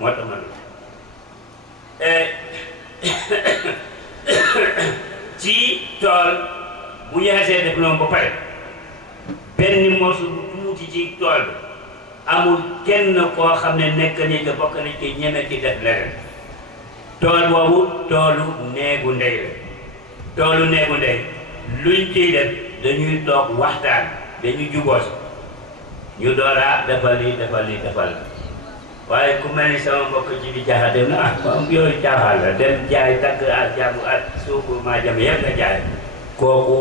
moo tax ma ci tool bu ñu xasee def noonu ba pare benn morceau bu tuuti ci tool bi amul kenn koo xam ne nekk ni nga bokk na ci ñeme ci def leneen tool boobu toolu néegu ndey la toolu néegu ndey luñ ciy def dañuy toog waxtaan dañuy jubóos ñu dooraa defal lii defal waaye ku mel ni sama mbokk ji bi jaaxal na moom yooyu jaaxal la dem jaay takk ak jàmm ak suufu maa jam yëpp nga jaay kooku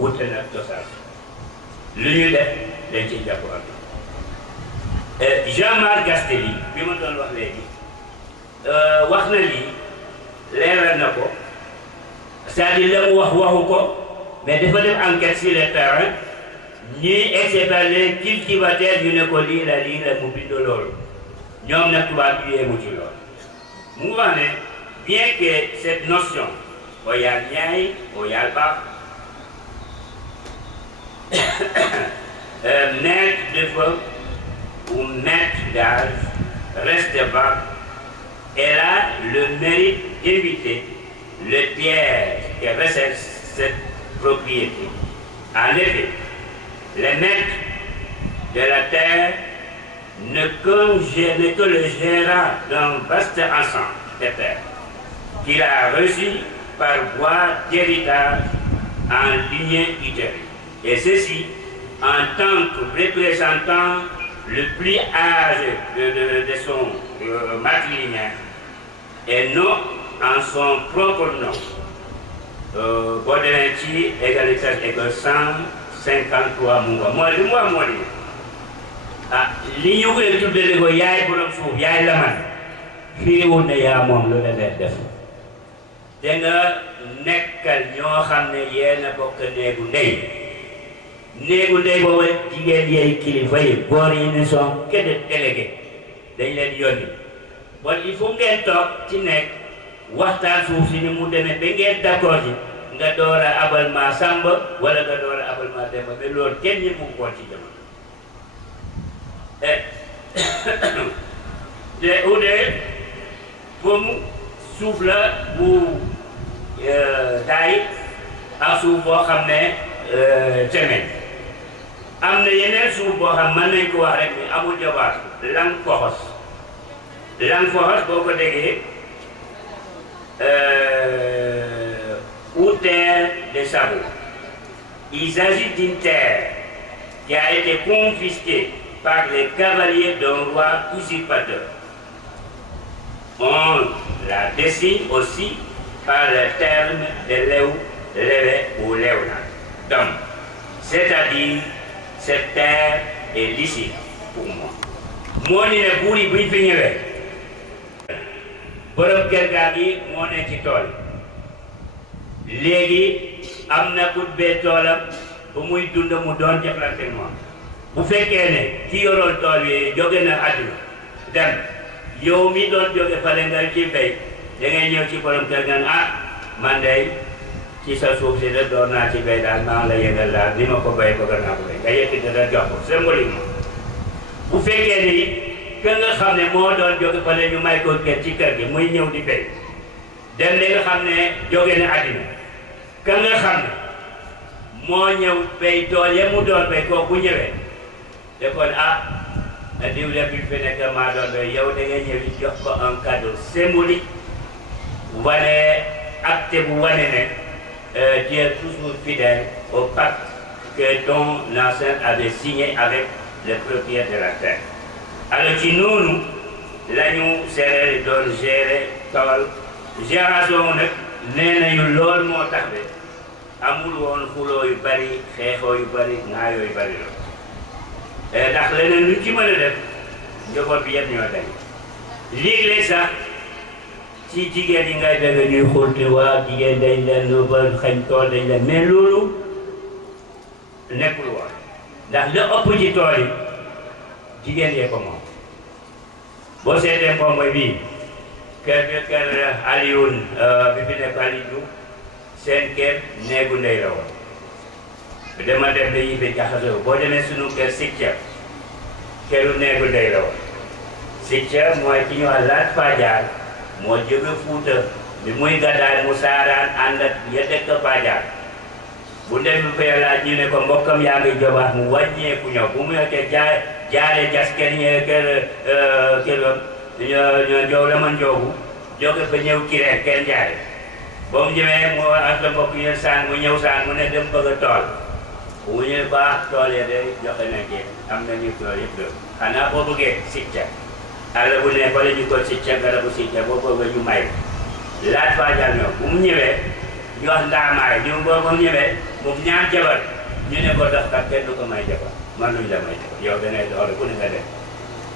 wute na cosaan lu ñuy def dañ ciy jàpp ak Jean-Marc Gastelli bi ma doon wax léegi wax na lii leeral na ko c'est-à-dire la mu waxu ko mais dafa def enquête sur le terrain ñuy exécuter cultivateur ñu ne ko lii la mu bind loolu ñoom nag tubaab bi yéemu ci loolu mu ngi wax ne bien que cette notion Oyal Niaye Oyal Ba maître de feu ou maître d'âge reste vague, elle a le mérite d'éviter le piège que recèle cette propriété. En effet, les maîtres de la terre ne que le gérant d'un vaste ensemble de terres qu'il a reçu par voie d'héritage en lignée utérine. Et ceci en tant que représentant le plus âgé de son matrilinéaire et non en son propre nom. Boo demee ci égalité égal 153 mu nga moo di li ñu koy tuddee ko yaay borom suuf yaay laman firiwul ne yaa moom lu la leen def da nga nekkal ñoo xam ne yéen a bokk néegu ndey boobu jigéen yeey kilifa yi góor yi ne sont que des délégués dañ leen yónni bon il faut ngeen toog ci nekk waxtaan suuf si ni mu demee ba ngeen d'accord ci nga door a abal ma Samba wala nga door a abal ma Demba mais loolu kenn ñi mu ko ci jamono te ude comme suuf la bu daay ak suuf boo xam ne temen am na yeneen suuf boo xam mën nañ ko wax rek ni amul jabaar lang foxos boo ko déggee ou terre de sabot. Il s'agit d'une terre qui a été confisquée par les cavaliers d'un roi usurpateur. On la désigne aussi par le terme de Lévé ou Léonard. Donc, c'est-à-dire, cette terre est licite pour moi. moo ni ne buur yi buñ fi ñëwee borom kër gaa gi moo ne ci tool léegi am na ku bee toolam bu muy dund mu doon jëflante moom bu fekkee ne ki yoroon tool yi jóge na àdduna dem yow mi doon jóge fale nga ci béy da ngay ñëw ci borom kër ga man day ci sa suuf si la doon naa ci béy daal maa la yëngal daal ni ma ko béy ko gannaaw ko béy nga yëkki dara jox ko symboliquement bu fekkee ni ka nga xam ne moo doon jóge fale ñu may ko kër ci kër gi muy ñëw di béy dem li nga xam ne jóge na àddina ka nga xam ne moo ñëw béy tool ya mu doon béy kooku bu ñëwee de kon diw la bi fi nekk maa doon béy yow da nga ñëw jox ko un cadeau symbolique wane acte bu wane ne tu es toujours fidèle au pacte dont l'ancêtre avait signé avec le propriétaire de la terre. Alors ci noonu la ñu séeréer doon gérer tool gération nag nee nañu lool moo tax de amul woon xuloo yu bari xeexoo yu bari ŋaayoo yu bari la ndax leneen luñ ci mën a def njaboot bi yëpp ñoo dañ léeg-léeg sax ci jigéen yi ngay dégg ñuy xulti waa jigéen dañ leen lu ba xañ tool dañ leen mais loolu nekkul woon ndax la ëpp ci tool yi jigéen yee ko moom boo seetee mbomboy bii kër Alioune bi fi nekk Aliou seen kër néegu ndey la woon dama def ba yi fi jaxasoo boo demee sunu kër Sikya këru néegu ndey la woon Sicca mooy ki ñu wax Lat Fadial moo jóge Fuuta bi muy gàddaay mu saaraan ànd ak ya dëkk Fadial bu demee fee laaj ñu ne ko mbokkam yaa ngi jobaat mu wàññeeku ñëw bu mu yokkee jaare jas kenn ñoo jow la man joogu jóge fa ñëw Kirène kenn jaare ba mu ñëwee mu ak la mbokk yéen saan mu ñëw saan mu ne dem bëgg a tool bu ñu baax tool ya de joxe na ci am nañu tool yëpp de xanaa boo bëggee Sicca àll bu ne bala ñu ko Sicca garabu Sicca boo bëggee ñu may Lat Fadial ñëw bu mu ñëwee ñu wax ndaamaay ñu boo mu ñëwee mu ñaan jabar ñu ne ko dox kat kenn du ko may jabar man luñ la may jabar yow dangay doxal ku ne nga def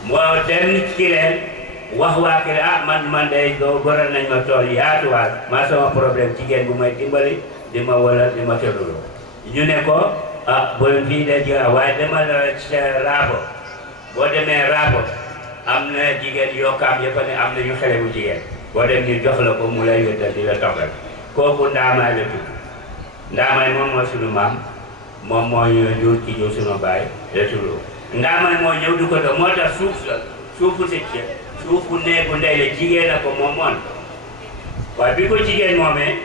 moo dem Kirène wax waa Kirène man day goral nañ ma tool yaatuwaat maa sama problème jigéen bu may dimbali di ma wala di ma tëdduloo ñu ne ko bu fii de ji waaye demal Raabo boo demee Raabo am na jigéen yokkaam yëpp ne am na ñu xale bu jigéen boo dem ñu jox la ko mu lay wéttal di la toggal kooku ndaamaay la tudd ndaamaay moom mooy sunu maam moom moo ñu jur ci jur sunu baay la tudd ndaamaay moo ñëw du ko doon moo tax suufu Sicca suufu néegu ndey la jigéen la ko moom moon waaye bi ko jigéen moomee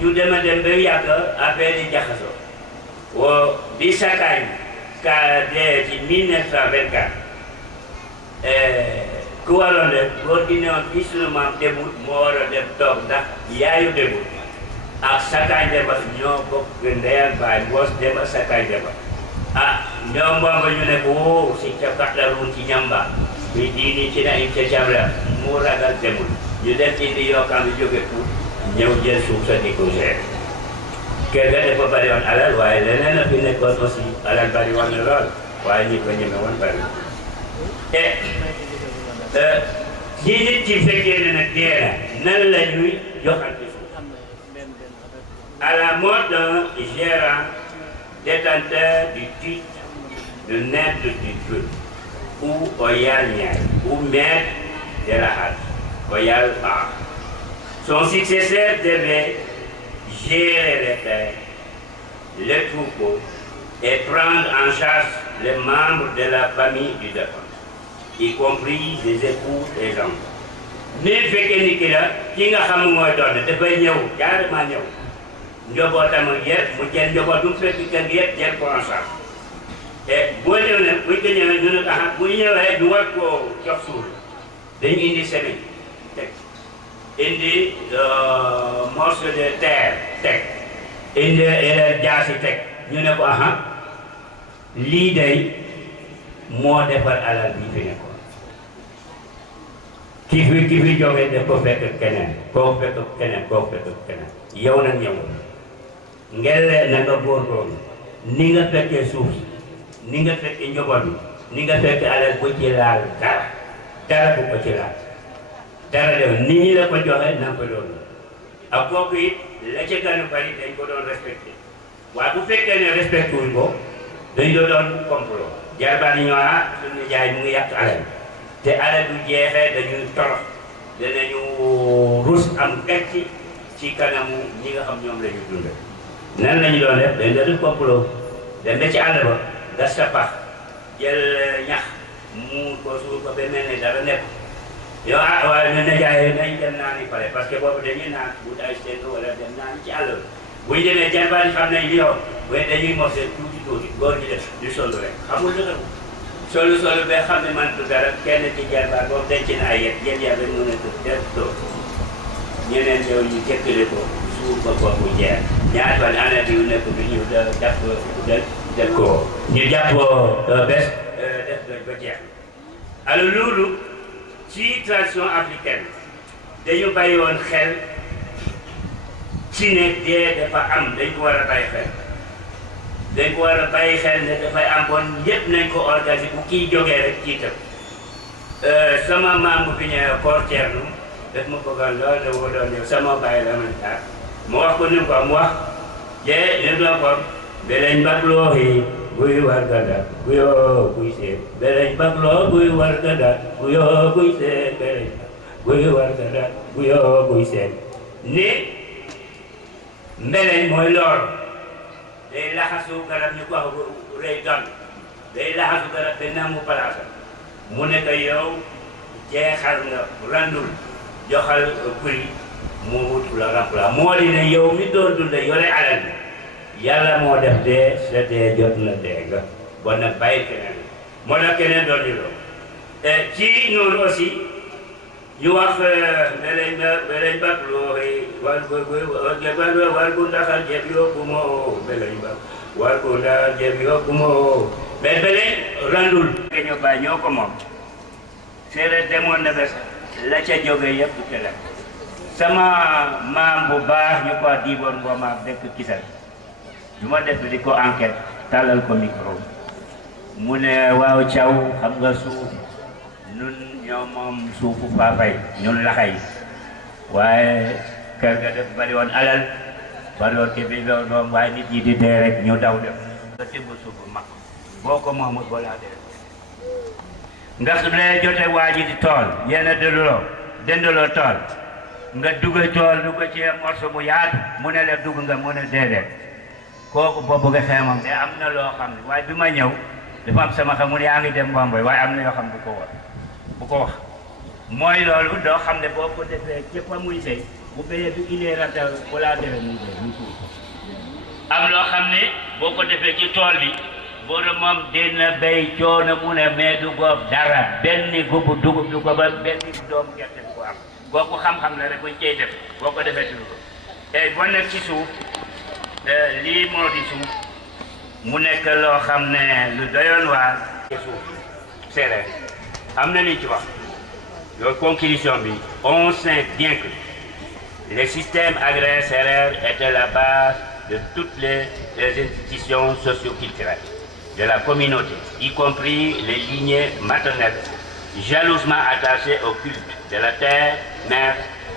ñu dem ba yàgg affaire yi jaxasoo bi Sakaañ ka dee ci 1924 ku waroon def góor gi ne woon bi sunu maam demul moo war a dem toog ndax yaayu demul ak Sakaañ Demba ñoo bokk ndey ak baay Mboos Demba Sakaañ Demba ñoo mbomba ñu ne ko woo Sicca kaxlaruun ci ñamba bi diini ci na im ca camra mu ragal demul ñu dem indi yokkaam bi jóge pour ñëw jël suuf sa di ko gérer kër ga dafa bari woon alal waaye leneen a fi nekkoon aussi alal bari woon na lool waaye ñi ko ñeme woon bari ñi nit ci fekkee ne nag dee na nan la ñuy joxante suuf à la mort d'un gérant détenteur du titre de maître du feu ou oyal ñaar ou maître de la hache oyal baax son successeur devait gérer les terres, les troupeaux et prendre en charge les membres de la famille du défunt, y compris les époux et les enfants. Mais fekkee ni ki la ki nga xam mooy doon dafay ñëw jaarama ñëw njabootam yëpp mu jël njabootu mu fekk kër gi yëpp jël ko en charge et boo ñëw ne buñ ko ñëwee ñu ne ko bu ñëwee du war koo jox suul dañu indi semaine teg indi morceau de terre teg indi jaasi teg ñu ne ko lii day moo defar alal bi fi nekkoon ki fi jógee def ko fekk keneen koo fekk keneen koo fekk keneen yow nag ñëw ngeen na nga góorgóorlu ni nga fekkee suuf ni nga fekkee njaboot ni nga fekkee alal bu ci laal dara bu ko ci laal dara de nit ñi la ko joxe na nga ko doon ak kooku it la ca gën a bari dañ ko doon respecté waaye bu fekkee ne respecté wuñ ko dañ ko doon complot jarbaat yi ñoo suñu jaay mu ngi yàq alal te alal du jeexee dañuy torox danañu rus am gàcce ci kanamu ñi nga xam ñoom la ñu dund nan lañu doon def dañ doon complot dem ba ci àll ba gas sa pax jël ñax mu ko suul ko ba mel ne dara nekk yow waaye ne jaay nañ dem naa ni pare parce que boobu dañuy naan bu day seetlu wala dem naa ci àll bu ñu demee jarbaat yi xam nañ li yow waaye dañuy mos tuuti góor ñi def di solu rek xamul lu xew solu ba xam ne man tu dara kenn ci jarbaat boobu denc na ay yet yàlla mën a tëb def toog ñeneen ñëw ñu jëkkale ko suuf ba kooku jeex ñaari fan année bi nekk bi ñu def ko ñu jàpp bés def ba jeex alors loolu ci tradition africaine dañu bàyyi woon xel ci ne dee dafa am dañ ko war a bàyyi xel dañ ko war a bàyyi xel ne dafay am bon yëpp nañ ko organiser bu kii jógee rek kii tam sama maam bu fi ñëwee Koor Thierno daf ma bëggoon lool da woo doon yow sama bàyyi la man taar mu wax ko ni mu ko mu wax jee ne doo ko beleñ bagloo yi buy war gada guyoo buy seet beleñ bagloo buy war gada guyoo buy seet beleñ buy war gada guyoo buy seet ni mbeleñ mooy lool day laxasu garab ñu ko wax rëy don day laxasu garab ba namu palaasam mu ne ko yow jeexal nga randul joxal prix mu wut la remplace moo di ne yow mi doon dund yore alal bi yàlla moo def dee sa dee jot na dee nga bon nag bàyyi keneen moo tax keneen doon ñu loolu ci noonu aussi ñu wax beleñ bak loo war ku ndaxal jeb yokku moo beleñ bak war ku ndaxal jeb yokku moo mais beleñ randul ñu bàyyi ñoo ko moom séeréer demoon na bés la ca jóge yëpp du ca lekk sama maam bu baax ñu ko diiboon Ngoma dëkk Kisal du ma def di ko enquête tàllal ko micro mu ne waaw Thiaw xam nga suuf ñun ñoo moom suufu Fafay ñun laxay waaye kër ga def bari woon alal bari woon ke bi doom waaye nit ñi di dee rek ñu daw def nga tibb suufu mag boo ko moomut balaa dee ndax su dee jote waa ji di tool yéen a dendaloo tool nga dugg tool dugg ci morso bu yaatu mu ne la dugg nga mu ne déedéet kooku boo bëgg a xeemam mais am na loo xam ne waaye bi ma ñëw dafa am sama xam mu ne yaa ngi dem Mbamboy waaye am na yoo xam bu ko wax mooy loolu doo xam ne boo ko defee cëpp a muy sey bu béyee bi ilee ratal balaa dere muy dee muy tuur am loo xam ne boo ko defee ci tool bi boromam dina béy coono mu ne mais du góob dara benn gubu dugub du ko ba benn doom gerte du ko am kooku xam-xam la rek buñ cey def boo ko defee tudd ko te boo nekk ci suuf lii moo di suuf mu nekk loo xam ne lu doyoon waar ci suuf séeréer am na liñ ci wax loolu conclusion bi on sait bien que le système agraire séeréer était la base de toutes les institutions socio-culturelles de la communauté, y compris les lignées maternelles, jalousement attachées au culte de la terre mère.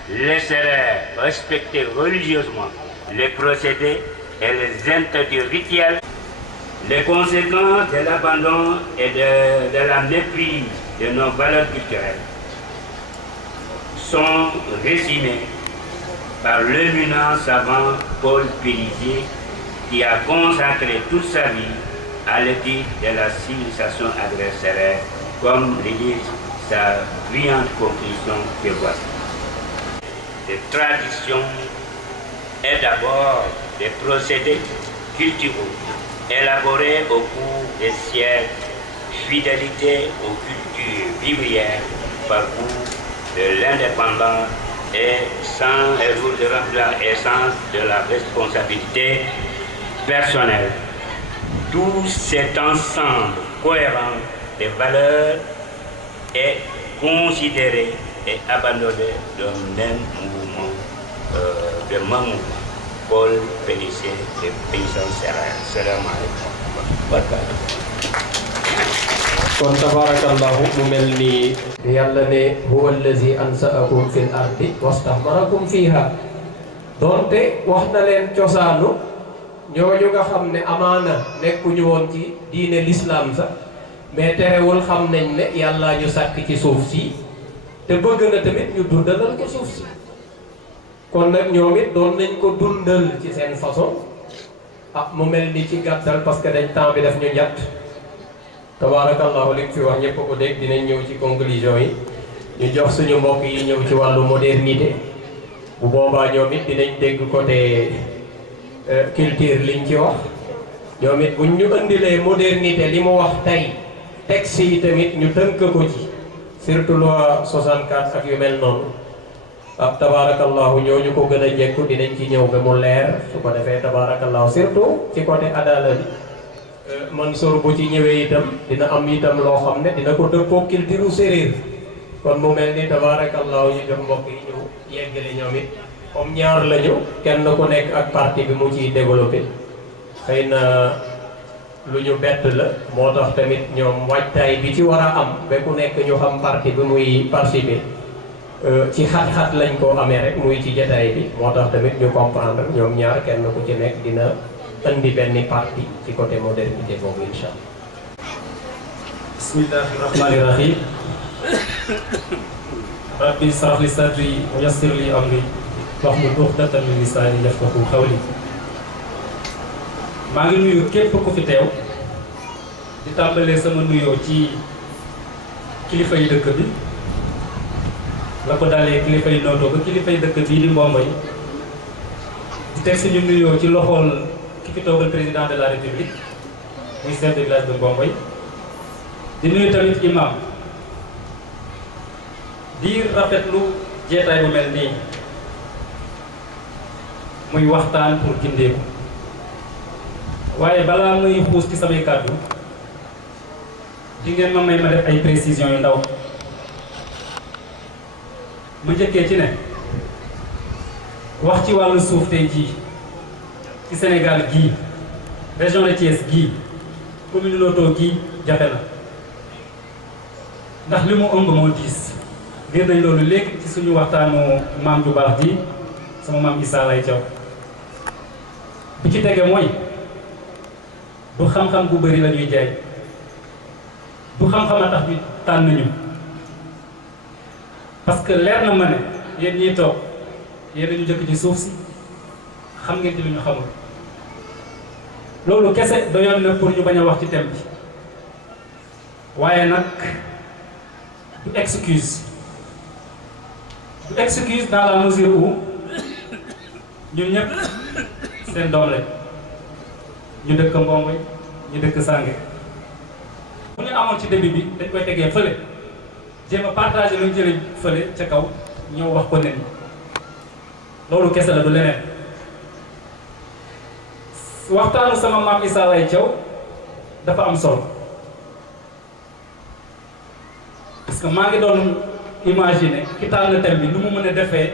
Les Sérères respectaient religieusement les procédés et les interdits rituels. Les conséquences de l'abandon et de la méprise de nos valeurs culturelles sont résumées par l'éminent savant Paul Pélisier, qui a consacré toute sa vie à l'étude de la civilisation agraire sérère, comme le dit sa brillante conclusion que voici. Les traditions et d'abord des procédés culturels élaborés au cours des siècles, fidélité aux cultures vivrières, parcours de l'indépendance et sans essence de la responsabilité personnelle. Tout cet ensemble cohérent des valeurs est considéré et abandonné d'un même mouvement, Paul Pélisier des paysans sérères. Salam alaikum wa barakatuh. kon tabarakallahu mu mel ni yàlla ne huwa allazi ansaakum fil ardi wastamarakum fiha donte wax na leen cosaanu ñooñu nga xam ne amaana nekkuñu woon ci diine l'islam sax mais terewul xam nañ ne yàlla ñu sàkk ci suuf si te bëgg na tamit ñu dundalal ko suuf si kon nag ñoom it doon nañ ko dundal ci seen façon mu mel ni ci gàttal parce que dañ temps bi def ñu njatt tabarakallahu li fi wax ñëpp ko dégg dinañ ñëw ci conclusion yi ñu jox suñu mbokk yi ñëw ci wàllu modernité bu boobaa ñoom it dinañ dégg côté culture liñ ci wax ñoom it buñ ñu indilee modernité li mu wax tey texte yi tamit ñu tënk ko ci surtout loi 64 ak yu mel noonu tabarakallahu ñooñu ko gën a jekku dinañ ci ñëw ba mu leer su ko defee tabarakallahu surtout ci côté adala bi Mansour bu ci ñëwee itam dina am itam loo xam ne dina ko dëppoo culture séeréer kon mu mel ni tabarakallahu ñu jox mbokk yi ñu yeggale ñoom it comme ñaar lañu kenn ku nekk ak parti bi mu ciy développé xëy na lu ñu bett la moo tax tamit ñoom waajtaay bi ci war a am ba ku nekk ñu xam parti bi muy participer ci xat-xat lañ ko amee rek muy ci jataay bi moo tax tamit ñu comprendre ñoom ñaar kenn ku ci nekk dina indi benn parti ci côté modernité boobu incha allah. bismillahi rahmani rahim. rabbi israh li sadri wa yassir li amri wahlul uqdatan min lisani yafqahu qawli. maa ngi nuyu képp ku fi teew di tàmbalee sama nuyoo ci kilifa yi dëkk bi la ko dalee kilifa yi Notto ba kilifa yi dëkk bii di Mbomboy di teg suñu nuyoo ci loxool ki fi toogal président de la république muy chef de village de Mbomboy di nuyu tamit imam di rafetlu jeetaay bu mel nii muy waxtaan pour gindeeku waaye balaa muy xuus ci samay kàddu di ngeen ma may ma def ay précisions yu ndaw mu njëkkee ci ne wax ci wàllu suuf tey jii ci Sénégal gii région de Thiès gii commune Notto gii jafe na ndax li mu ëmb moo diis ngir nañ loolu léegi ci suñu waxtaanu maam ju baax ji sama maam Issa Laye Thiaw bi ci tege mooy du xam-xam bu bëri la ñuy jaay du xam-xam a tax ñu tànn ñu parce que leer na ma ne yéen ñiy toog yéen ñu jëkk ci suuf si xam ngeen ci lu ñu xamul loolu kese doyoon na pour ñu bañ a wax ci thème bi waaye nag du excuse dans la mesure où ñun ñëpp seen doom lañ ñu dëkk Mbomboy ñu dëkk Sange bu ñu amoon ci début bi dañ koy tegee fële jéem a partagé lu ñu jëlee fële ca kaw ñëw wax ko nit ñi loolu kese la du leneen waxtaanu sama maam Issa Laye Thiaw dafa am solo parce que maa ngi doon imaginer ki tànn thème bi nu mu mën a defee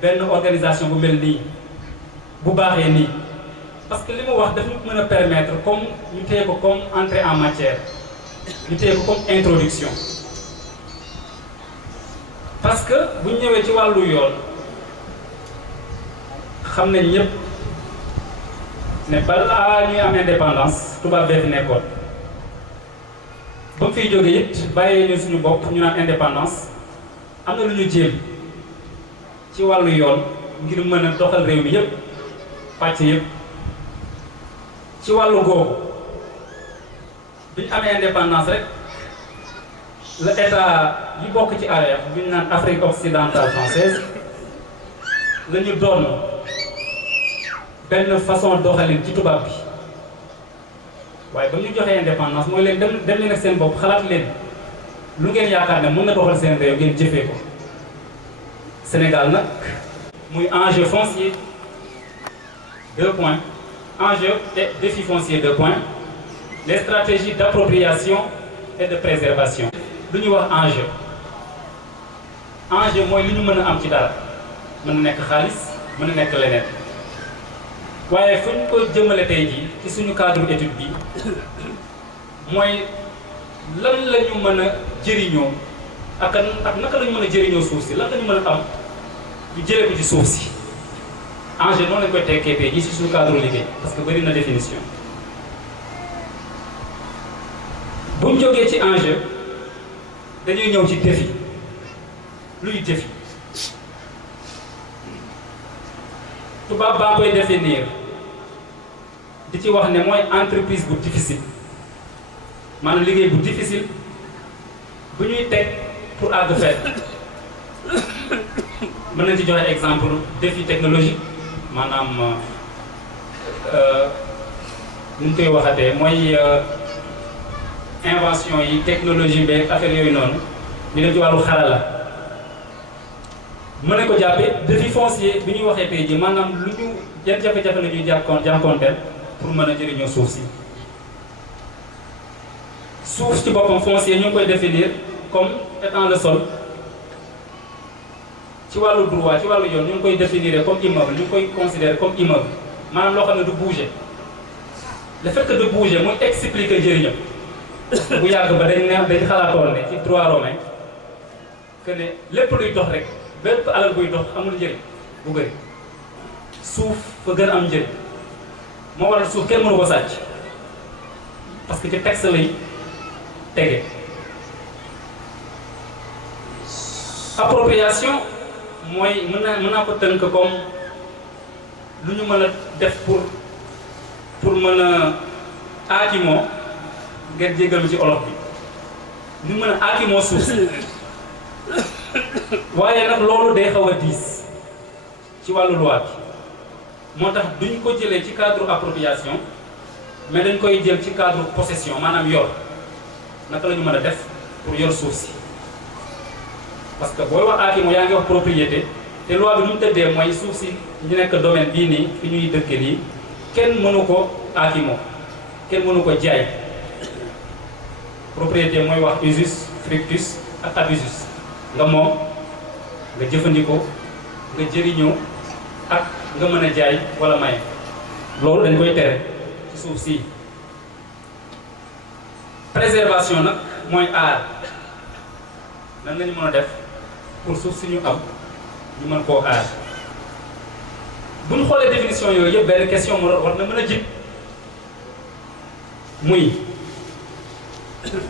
benn organisation bu mel nii bu baaxee nii parce que li mu wax daf ñu mën a permettre comme ñu téye ko comme entrée en matière ñu téye ko comme introduction parce que bu ñu ñëwee ci wàllu yoon xam nañ ñëpp ne balaa ñuy am indépendance tubaab bee fi nekkoon ba mu fiy jóge it bàyyee ñu suñu bopp ñu naan indépendance am na lu ñu jéem ci wàllu yoon ngir mën a doxal réew mi yëpp pàcc yëpp ci wàllu googu bi ñu amee indépendance rek la état yi bokk ci AOF bi ñu naan Afrique occidentale française la ñu doon benn façon doxalin ci tubaab bi waaye ba ñu joxee indépendance mooy leen dem leen ak seen bopp xalaat leen lu ngeen yaakaar ne mën na doxal seen réew ngeen jëfee ko Sénégal nag muy enjeu foncier 2 points enjeu et défi foncier 2 points les stratégies d'appropriation et de préservation lu ñuy wax enjeu mooy li ñu mën a am ci dara mën na nekk xaalis mën na nekk leneen waaye fu ñu ko jëmale tey jii ci suñu cadre étude bi mooy lan la ñu mën a jëriñoo ak naka la ñu mën a jëriñoo suuf si lan la ñu mën a am ñu jëlee ko ci suuf si enjeu noonu lañ koy tekkee tey jii ci suñu cadre liggéey parce que bëri na définition bu ñu jógee ci enjeu dañuy ñëw ci défi luy défi tubaab baa koy définir di ci wax ne mooy entreprise bu difficile maanaam liggéey bu difficile bu ñuy teg pour àgg fenn mën nañ ci joxe exemple défi technologique maanaam nu ñu koy waxatee mooy invention yi technologie beeg affaire yooyu noonu ñu dem ci wàllu xarala mën nañ ko jàppee défi foncier bi ñuy waxee tey jii maanaam lu ñu yan jafe-jafe la ñuy jànkoonteel pour mën a jëriñoo suuf si suuf ci boppam foncier ñu ngi koy définir comme étant le sol ci wàllu droit ci wàllu yoon ñu ngi koy définir comme immeuble ñu ngi koy considérer comme immeuble maanaam loo xam ne du bouger le fait que de bouger mooy expliquer njëriñam bu yàgg ba dañ xalaatoon ne ci droit romain que ne lépp luy dox rek bépp alal buy dox amul njëriñ bu bëri suuf fa gën a am njëriñ moo waral suuf kenn mënu ko sàcc parce que ci texte lay tege appropriation mooy mën naa ko tënk comme lu ñu mën a def pour mën a aakimoo ngeen jéggal ci olof bi ñu mën a aakimoo suuf si waaye nag loolu day xaw a diis ci wàllu loi bi moo tax duñ ko jëlee ci cadre appropriation mais dañ koy jël ci cadre possession maanaam yor naka la ñu mën a def pour yor suuf si parce que booy wax aakimoo yaa ngi wax propriété te loi bi nu mu tëddee mooy suuf si ñu nekk domaine bii nii fi ñuy dëkke nii kenn mënu ko aakimoo kenn mënu ko jaay propriété mooy wax usus fructus ak abusus nga moom nga jëfandikoo nga jëriñoo ak nga mën a jaay wala maye loolu dañ koy tere ci suuf si préservation nag mooy aar nan lañu mën a def pour suuf si ñu am ñu mën koo aar bu ñu xoolee définition yooyu yëpp benn question war na mën a jib muy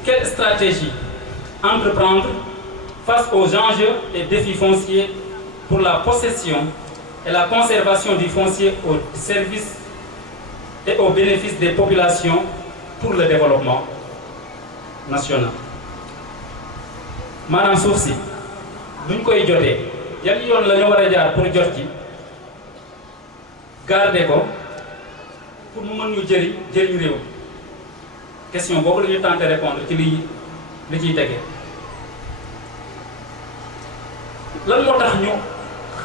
quelle stratégie entreprendre face aux enjeux et défis fonciers pour la possession et la conservation du foncier au service et au bénéfice des populations pour le développement national maanaam suuf si duñ koy jotee yan yoon la ñu war a jaar pour jot ci garder ko pour mu mën ñu jëriñ réew question boobu la ñuy tenter répondre ci li ciy tege lan moo tax ñu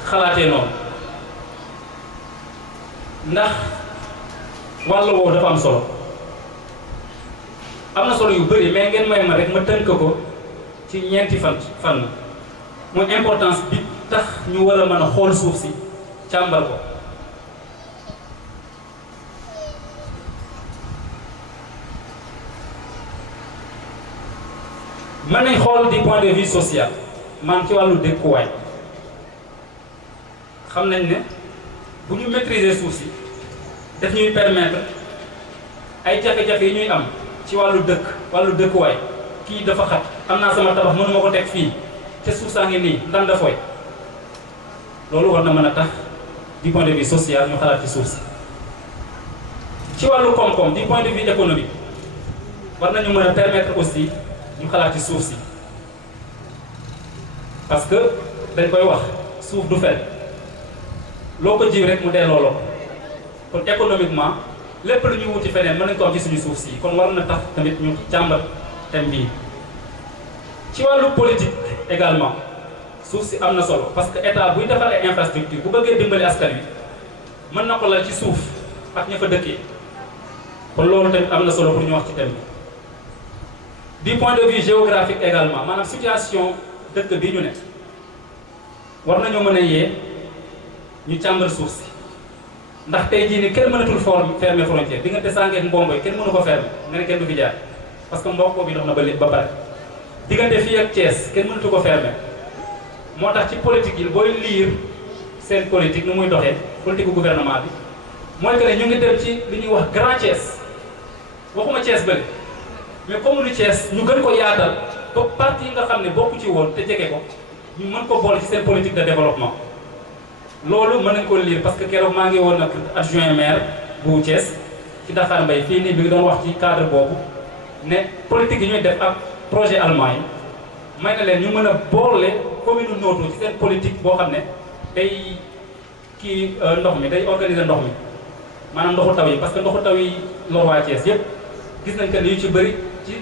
xalaatee noonu ndax wàll woowu dafa am solo am na solo yu bëri mais ngeen may ma rek ma tënk ko ci ñeenti fan mooy importance bi tax ñu war a mën a xool suuf si càmbar ko mën nañ xool du point de vue social maanaam ci wàllu dëkkuwaay xam nañ ne bu ñu maîtriser suuf si daf ñuy permettre ay jafe-jafe yi ñuy am ci wàllu dëkkuwaay kii dafa xat am naa sama tabax mënuma ko teg fii te suuf saa ngi nii ndan da foy loolu war na mën a tax du point de vue social ñu xalaat ci suuf si ci wàllu koom-koom du point de vue économique war nañu mën a permettre aussi ñu xalaat ci suuf si parce que dañ koy wax suuf du fen loo ko jiw rek mu delloo la ko kon économiquement lépp lu ñuy wuti feneen mën nañ ko am ci suñu suuf si kon war na tax tamit ñu càmbar thème bii ci wàllu politique également suuf si am na solo parce que état buy defal ay infrastructure bu bëggee dimbali askan wi mën na ko lal ci suuf ak ña fa dëkkee kon loolu tamit am na solo pour ñu wax ci thème bi du point de vue géographique également maanaam situation dëkk bi ñu ne war nañoo mën a yee ñu càmbar suuf si ndax tey jii ni kenn mënatul fermer frontière diggante Sange ak Mbomboy kenn mënu ko fermer nga ne kenn du fi jaar parce que mbokk bi dox na ba pare diggante fii ak Thiès kenn mënatu ko fermer moo tax ci politique yi booy lire seen politique nu muy doxee politique gouvernement bi mooy que ne ñu ngi dem ci li ñuy wax Grand Thiès waxuma Thiès bële mais comme lu Thiès ñu gën ko yaatal ba parti yi nga xam ne bokku ci woon te jege ko ñu mën ko boole ci seen politique de développement loolu mën nañ ko lire parce que keroog maa ngi woon nag adjoint maire bu Thiès ci Dakar Mbaye fii nii bi ngi doon wax ci cadre boobu ne politique yi ñuy def ak projet allemand yi may na leen ñu mën a boole commune Noto ci seen politique boo xam ne day kii ndox mi day organiser ndox mi maanaam ndoxu taw yi parce que ndoxu taw yi lor waa Thiès yëpp gis nañ que ni yu ci bëri ci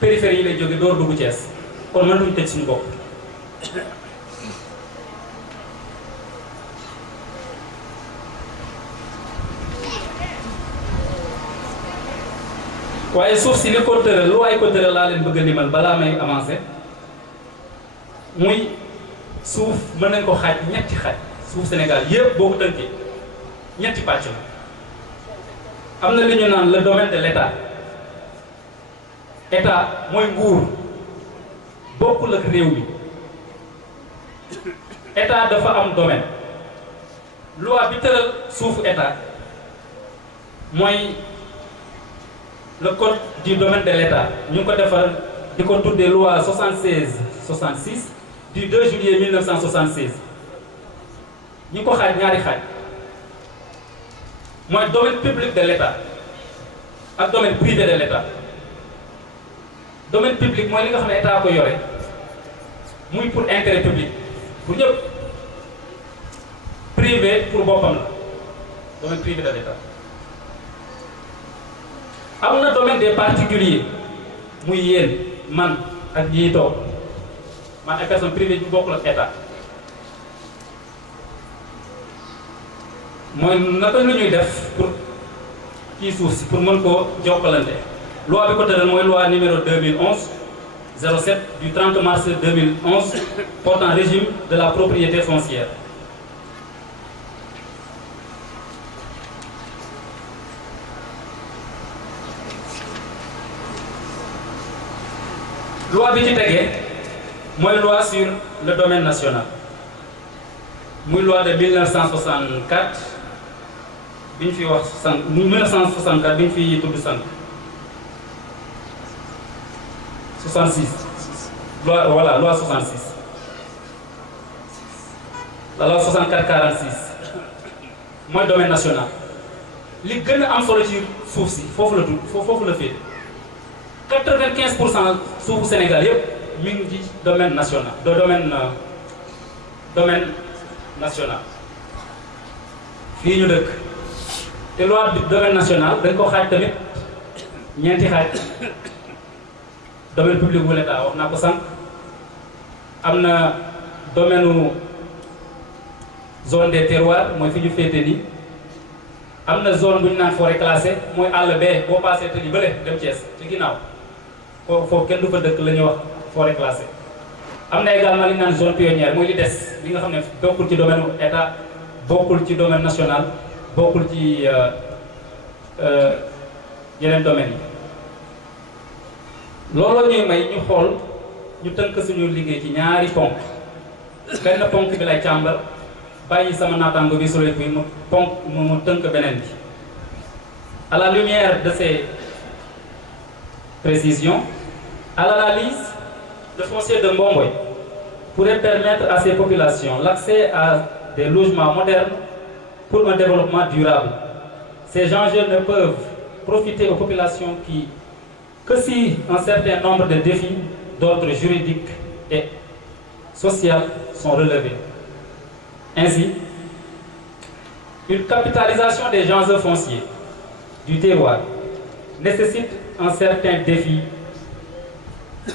périphérie yi lay jóge door dugg Thiès kon mën nañu tëj suñu bopp. waaye suuf si li ko tëral lu waay ko tëral laa leen bëgg a limal balaa may avancer muy suuf mën nañ ko xaaj ñetti xaaj suuf Sénégal yëpp boo ko tënkee ñetti pàcc la am na li ñu naan le domaine de l'état état mooy nguur bokkul ak réew mi état dafa am domaine loi bi tëral suufu état mooy le code du domaine de l'état ñu ngi ko defar di ko tuddee loi 76/66 du 2 juillet 1976 ñu ngi ko xaaj ñaari xaaj mooy domaine public de l'état ak domaine privé de l'état domaine public mooy li nga xam ne état ko yore muy pour intérêt public pour ñëpp. Privé pour boppam la domaine privé de l'État. am na domaine des particuliers muy yéen man ak ñiy toog man ay personne privée bu bokkul ak état mooy naka la ñuy def pour kii suuf si pour mën koo jokkalante. loi bi ko tëral mooy loi numéro 2011 07 du 30 mars 2011 portant régime de la propriété foncière. loi bi ci tegee mooy loi sur le domaine national muy loi de 1964 bi ñu fi wax sànq 1964 bi ñu fi tudd sànq 66 loi voilà loi 66 la loi 64 46 mooy domaine national li gën a am solo ci suuf si foofu la tudd foofu la féete 95% suufu Sénégal yëpp mi ngi ci domaine national domaine national fii ñu dëkk te loi du domaine national dañ ko xaaj tamit ñeenti xaaj domaine public bu l'État wax naa ko sànq am na domaine zone des terroirs mooy fi ñu féete nii am na zone bu ñu naan forêt classée mooy àll bee boo passé te li bële dem Thiès ci ginnaaw foofu kenn du fa dëkk la ñuy wax forêt classée. am na également li ñu naan zone pionnière mooy li des li nga xam ne bokkul ci domaine état bokkul ci domaine national bokkul ci yeneen domaines yi. looloo ñuy may ñu xool ñu tënk suñu liggéey ci ñaari ponk benn ponk bi lay càmbar bàyyi sama naataango bi solo bi mu tënk beneen bi. à la lumière de ces précisions, à l'analyse, le foncier de Mbomboy pourrait permettre à ces populations l'accès à des logements modernes pour un développement durable. Ces enjeux ne peuvent profiter aux populations que si un certain nombre de défis d'ordre juridique et social sont relevés. Ainsi, une capitalisation des enjeux fonciers du terroir nécessite un certain défi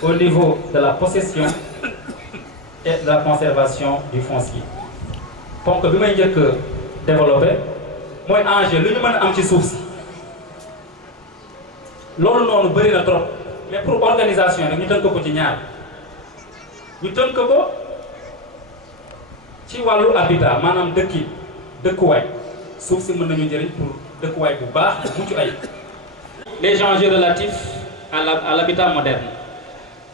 au niveau de la possession et de la conservation du foncier. Donc bi may njëkk développé mooy enjeu lu ñu mën a am ci suuf si loolu noonu bëri na trop mais pour organisation rek ñu tënk ko ci ñaar ñu tënk ko ci wàllu habitat maanaam dëkkuwaay suuf si mën nañu jëriñ pour dëkkuwaay bu baax mucc ay. Les enjeux relatifs à l'habitat moderne.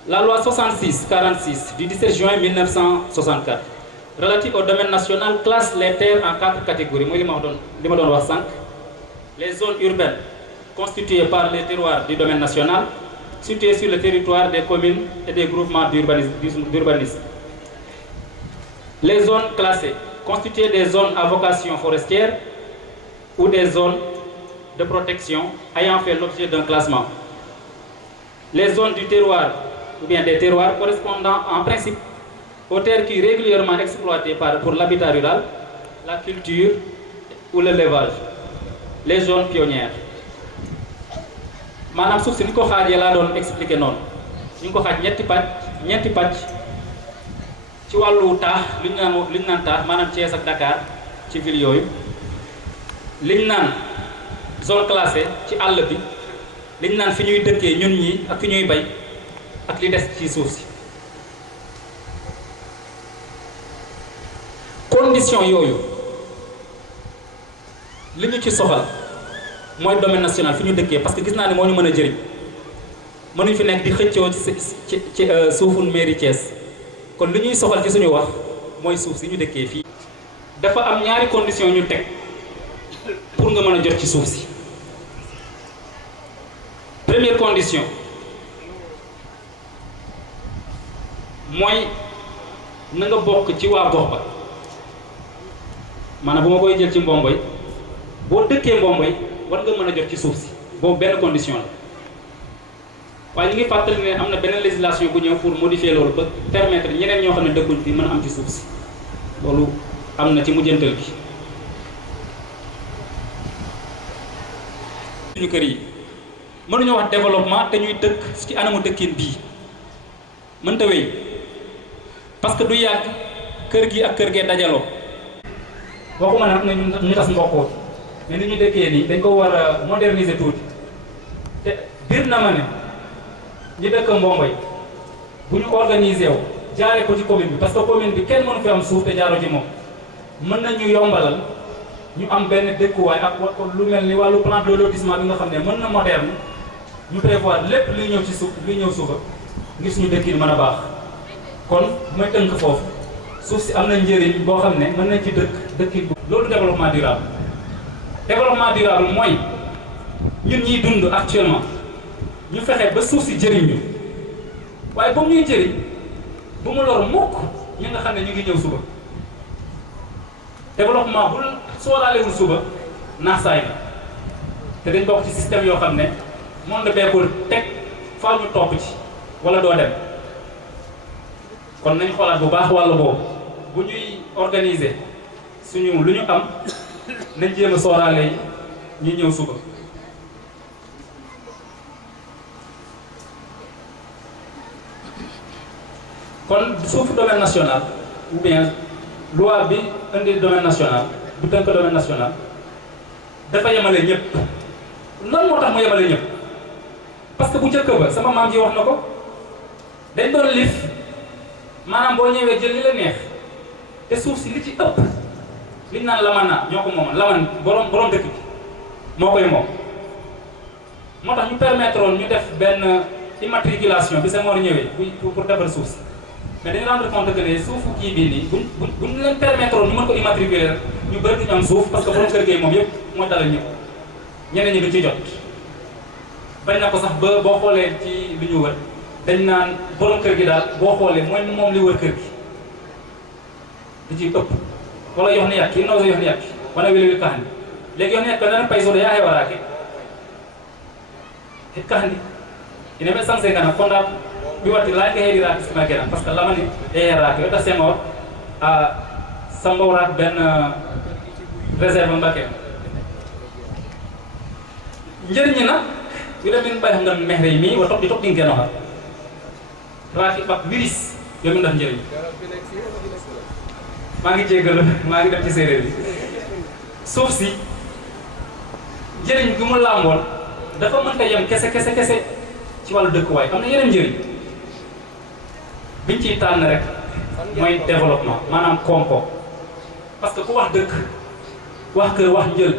La loi 66-46 du 17 juin 1964 relative au domaine national classe les terres en 4 catégories. Moi, je vais vous 5. Les zones urbaines constituées par les terroirs du domaine national situées sur le territoire des communes et des groupements d'urbanisme. Les zones classées constituées des zones à vocation forestière ou des zones de protection ayant fait l'objet d'un classement. Les zones du terroir ou bien des terroirs correspondant en principe aux terres qui régulièrement exploitées pour l'habitat rural, la culture ou l'élevage. Les zones pionnières. Madame suuf si ni ko xaajee laa doon expliqué noonu ñu ngi ko xaaj ñetti pàcc ci wàllu taax li ñu naan taax maanaam Thiès ak Dakar ci ville yooyu li ñu naan zone classée ci àll bi li ñu naan fi ñuy dëkkee ñun ñi ak fi ñuy bay ak li des ci suuf si condition yooyu li ñu ci soxal mooy domaine national fi ñu dëkkee parce que gis naa ne moo ñu mën a jëriñ mënuñ fi nekk di xëccoo ci suufu mairie Thiès kon li ñuy soxal ci suñu wax mooy suuf si ñu dëkkee fii dafa am ñaari condition ñu teg pour nga mën a jot ci suuf si. Première condition mooy na nga bokk ci waa gox ba maanaam bu ma koy jël ci Mbomboy boo dëkkee Mbomboy war nga mën a jot ci suuf si boobu benn condition la waaye ñu ngi fàttali ne am na beneen législation bu ñëw pour modifier loolu ba permettre ñeneen ñoo xam ne dëkkuñ fi mën a am ci suuf si loolu am na ci mujjantal gi. suñu kër yi mënuñoo wax développement te ñuy dëkk ci anamu dëkkin bii mënta wéy parce que du yàgg kër gi ak kër gee dajaloo. waxuma nag ne ñu tas mbokkoo mais ni ñu dëkkee nii dañ ko war a moderniser tuuti te biir na ma ne ñi dëkk Mbomboy bu ñu organiser wu jaaree ko ci commune bi parce que commune bi kenn mënu fi am suuf te jaaroo ci moom mën nañu yombalal ñu am benn dëkkuwaay ak lu mel ni wàllu plan de lotissement bi nga xam ne mën na moderne ñu prévoir lépp luy ñëw ci suuf luy ñëw suufa ngir suñu dëkk yi mën a baax. kon bu may tënk foofu suuf si am na njëriñ boo xam ne mën nañ ci dëkkin bu loolu développement durable. développement durable mooy ñun ñiy dund actuellement ñu fexe ba suuf si jëriñ ñu waaye ba mu ñuy jëriñ bu mu lor mukk ñi nga xam ne ñu ngi ñëw suba. développement bu sooraalewul suba naax saay na te dañ bokk ci système yoo xam ne monde beekul teg faaw ñu topp ci wala doo dem kon nañ xoolaat bu baax wàllu boobu bu ñuy organiser suñu lu ñu am nañ jéem a sooraale ñi ñëw suba. kon suufu domaine national ou bien loi bi indi domaine national bu tënk domaine national dafa yemale ñëpp. lan moo tax mu yemale ñëpp parce que bu njëkk ba sama maam ji wax na ko dañ doon lif maanaam boo ñëwee jël li la neex te suuf si li ci ëpp liñ naan laman ñoo ko moomoon laman borom dëkk bi moo koy moom. moo tax ñu permettre woon ñu def benn immatriculation bi Senghor ñëwee pour defar suuf si mais dañu rendre compte que ne suufu kii bii nii buñ leen permettre woon ñu mën ko immatriculer rek ñu bëri duñu am suuf parce que borom kër gi moom yëpp mooy dalal ñëpp ñeneen ñi duñ ci jot. bañ na ko sax ba boo xoolee ci li ñu wër dañ naan borom kër gi daal boo xoolee mooy moom li wër kër gi di ci ëpp wala yox ni yàkki nawsa yox ni yàkki wala wili kahandi léegi yox ni yàkki dana pay sodo yaa heewaraake hit kahandi ine ɓe 150 konda ɓi watti laake heeɗiraaki sima geɗan par ce que lamani e heeraaki wetta Senghor a sambowraat benn réserve Mbacké njëriñi nag wiɗa min ɓay ngan mehre mi o toɓɗi toɓɗin genoxa raaki ɓak wiris yo min def njëriñ maa ngi jéggalu maa ngi def ci séeréer bi suuf si njëriñ gi mu làmbool dafa mënta yem kese ci wàllu dëkkuwaay am na yeneen njëriñ biñ ciy tànn rek mooy développement maanaam koom-koom parce que ku wax dëkk wax kër wax njël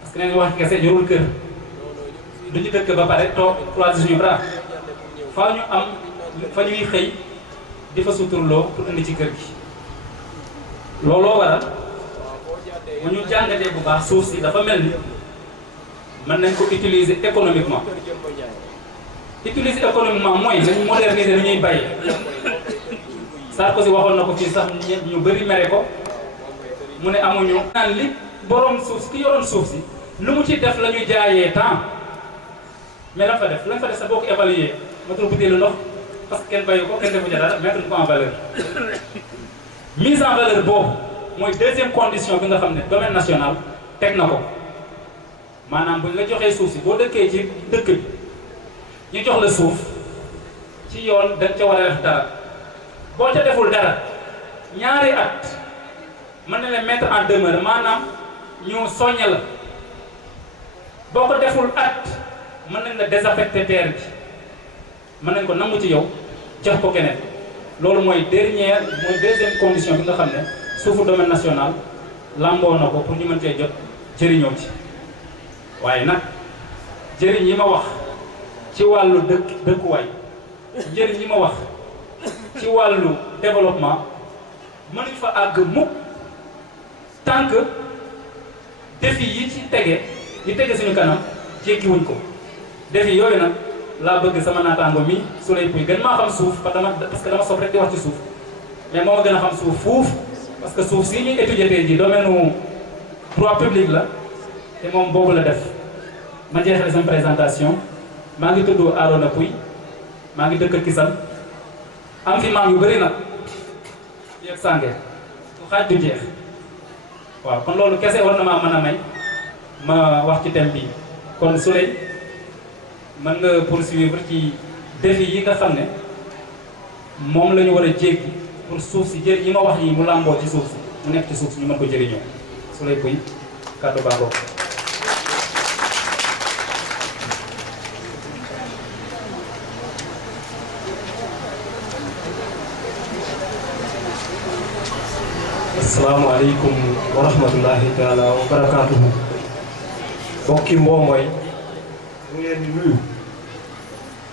parce que nee wax kese jorul kër du ñu dëkk ba pare toog croiser suñu bras faa ñu am fa ñuy xëy di fa suturloo pour indi ci kër gi looloo waral bu ñu jàngatee bu baax suuf si dafa mel ni mën nañ ko utiliser économiquement mooy nañ moderniser li ñuy bay Sarkozy waxoon na ko fii sax ñu bëri mere ko mu ne amuñu naan li borom suuf si ki yoroon suuf si lu mu ci def la ñu jaayee temps mais la fa def sa boo ko évaluer matul butéelu ndox parce que kenn bayu ko kenn defu ca dara mettre ko en valeur mise en valeur boobu mooy deuxième condition bi nga xam ne domaine national teg na ko maanaam buñ la joxee suuf si boo dëkkee ci dëkk bi ñu jox la suuf ci yoon dañ ca war a def dara boo ca deful dara ñaari at mën na la mettre en demeure maanaam ñu soññe la boo ko deful at mën nañ la désaffecter terre bi mën nañ ko nangu ci yow jox ko keneen loolu mooy deuxième condition bi nga xam ne suufu domaine national lamboo na ko pour ñu mën cee jot jëriñoo ci waaye nag jëriñ yi ma wax ci wàllu dëkkuwaay njëriñ yi ma wax ci wàllu développement mënuñ fa àgg mukk tant que défi yi ci tege suñu kanam jéggiwuñ ko défi yooyu nag laa bëgg sama naataango mi Souleye Pouye gën maa xam suuf parce que dama sob rek di wax ci suuf mais moo ma gën a xam suuf fuuf parce que suuf si ñuy étudier tey ji domaine droit public la te moom boobu la def ma jeexale sama présentation maa ngi tudd Arona Pouy maa ngi dëkk Kisal am fi maam yu bëri nag yeeg sànge du xaaj du jeex waaw kon loolu kese war na maa mën a may ma wax ci thème bii kon Souley mën nga poursuivre ci défi yi nga xam ne moom la ñu war a jéggi pour suuf si jël yi ma wax yi mu làmboo ci suuf si mu nekk ci suuf si ñu mën ko jëriñoo Souley Pouy kàddu baa ngoog. asalaamaaleykum wa rahmatullahi taala wa barakaatuhu. bokki Mbomboy ñu leen di nuyu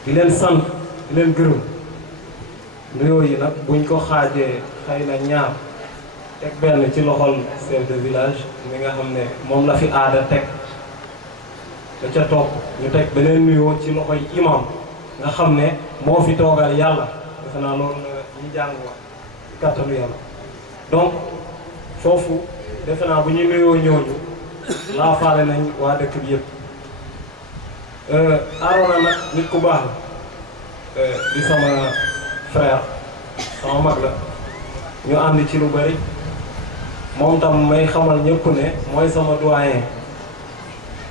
di leen sant di leen gërëm nuyoo yi nag buñ ko xaajee xëy na ñaar teg benn ci loxol chef de village mi nga xam ne moom la fi aada teg da ca topp ñu teg beneen nuyoo ci loxoy imam nga xam ne moo fi toogal yàlla defe naa loolu la ñu jàng wax ci kattanu yàlla donc foofu defe naa bu ñu nuyoo ñooñu laafaale nañ waa dëkk bi yëpp Arona nag nit ku baax la di sama frère sama mag la ñu ànd ci lu bari moom tam may xamal ñëpp ne mooy sama doyen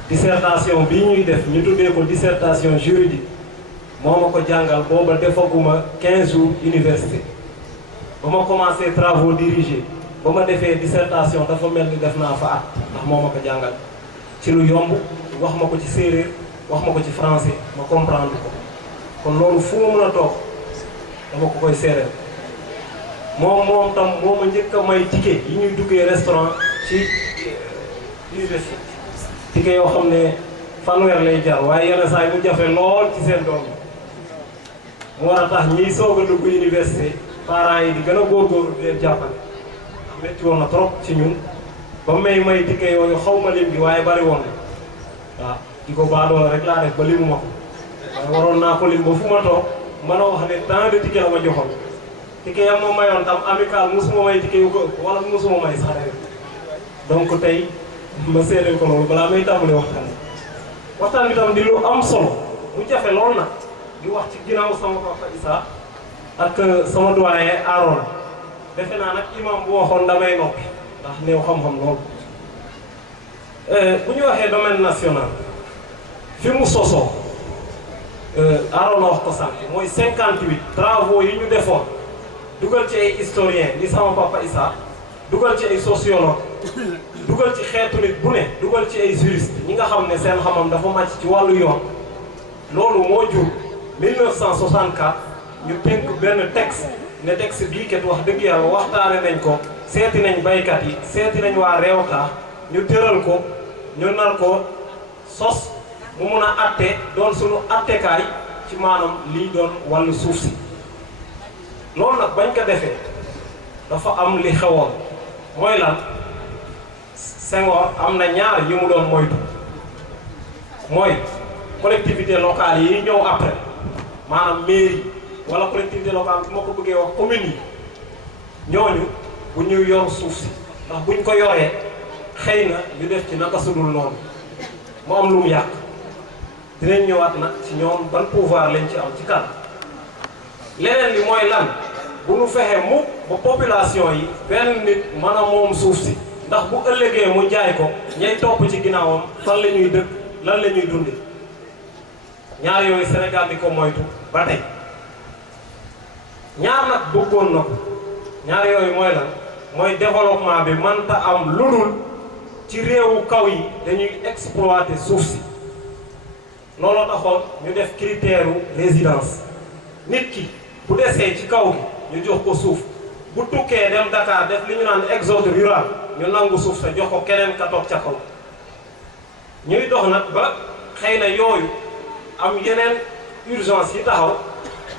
dissertation bii ñuy def ñu tuddee ko dissertation juridique moo ma ko jàngal booba defaguma 15 jours université ba ma commencé travaux dirigés ba ma defee dissertation dafa mel ni def naa fa at ndax moo ma ko jàngal ci lu yomb wax ma ko ci séeréer wax ma ko ci français ma comprendre ko kon loolu fu ma mën a toog dama ko koy séeréer moom tam moo ma njëkk a may ticket yi ñuy duggee restaurant ci université ticket yoo xam ne fanweer lay jar waaye yenn saa yi mu jafe lool ci seen doom yi mu war a tax ñiy soog a dugg université parents yi di gën a góorgóorlu di leen jàppale metti woon na trop ci ñun ba may ticket yooyu xaw ma lim bi waaye bari woon na waaw di ko baadoola rek laa def ba limu ma ko waaye waroon naa ko lim ba fu ma toog mën a wax ne tant de ticket la ma joxoon ticket yam ma mayoon tam amical musuma may ticket yu ko ëpp wala musuma may sax rek donc tey ma seedeel ko loolu balaa may tàmbali waxtaan bi tam di lu am solo mu jafe lool nag di wax ci ginnaaw sama papa Issa ak sama doyen Arona defe naa nag imam bu waxoon damay noppi ndax néew xam-xam loolu bu ñu waxee domaine national fi mu sosoo Arona wax ko sànq mooy 58 travaux yi ñu defoon dugal ci ay historien ni sama papa Issa dugal ci ay sociologue dugal ci xeetu nit bu ne dugal ci ay juriste ñi nga xam ne seen xamam dafa màcc ci wàllu yoon loolu moo jur 1964 ñu tënk benn texte ne texte bii kat wax dëgg yàlla waxtaane nañ ko seeti nañ baykat yi seeti nañ waa Réewta ñu tëral ko ñu nar ko sos mu mun a atte doon suñu attekaay ci maanaam lii doon wàllu suuf si loolu nag bañ ko defee dafa am li xewoon mooy lan Senghor am na ñaar yi mu doon moytu mooy collectivité locale yi ñëw après maanaam mairie wala collectivité locale bu ma ko bëggee wax commune yi ñooñu bu ñuy yor suuf si ndax buñ ko yoree xëy na ñu def ci naka sudul noonu mu am lu mu yàq dinañ ñëwaat nag ci ñoom ban pouvoir lañ ci am ci kan leneen li mooy lan bu nu fexe mu ba population yi benn nit mën a moom suuf si ndax bu ëllëgee mu jaay ko ñay topp ci ginnaawam fan la ñuy dëkk lan la ñuy dunde ñaar yooyu Sénégal di ko moytu ba tey ñaar nag bëggoon na ko ñaar yooyu mooy lan mooy développement bi mënta am lu dul ci réewu kaw yi dañuy exploiter suuf si looloo taxoon ñu def critère résidence nit ki bu desee ci kaw gi ñu jox ko suuf bu tukkee dem Dakar def li ñu naan exode rural ñu nangu suuf sa jox ko keneen ka toog ca kaw ñuy dox nag ba xëy na yooyu am yeneen urgence yi taxaw